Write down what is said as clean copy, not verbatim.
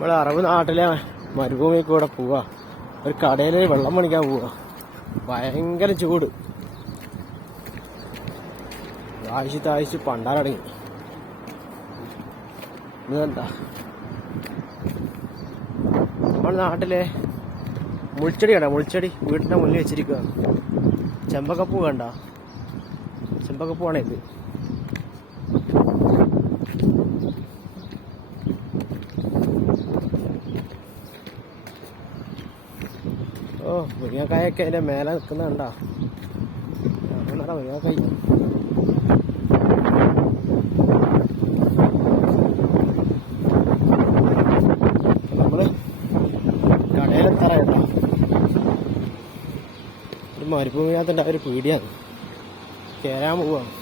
നമ്മളെ അറബ് നാട്ടിലെ മരുഭൂമി കൂടെ പോവാ. ഒരു കടയിൽ വെള്ളം പണിക്കാൻ പോവാ. ഭയങ്കര ചൂട്. താഴ്ച പണ്ടാരടങ്ങി. ഇതെന്താ നമ്മുടെ നാട്ടിലെ മുൾച്ചെടി കണ്ട? മുൾച്ചെടി വീട്ടിന്റെ മുന്നിൽ വെച്ചിരിക്കുക. ചെമ്പകപ്പൂ കണ്ട? ചെമ്പകപ്പൂവാണ് ഇത്. ഓ, മുരിങ്ങക്കായൊക്കെ അതിന്റെ മേലെ നിൽക്കുന്നുണ്ടാ? മുരിങ്ങക്കായ നമ്മള് കടയിലെത്താറ കേട്ടോ. ഒരു മരുഭൂമിനകത്തുണ്ട്. ഒരു പീടിയാണ്. കേറാൻ പോവാണ്.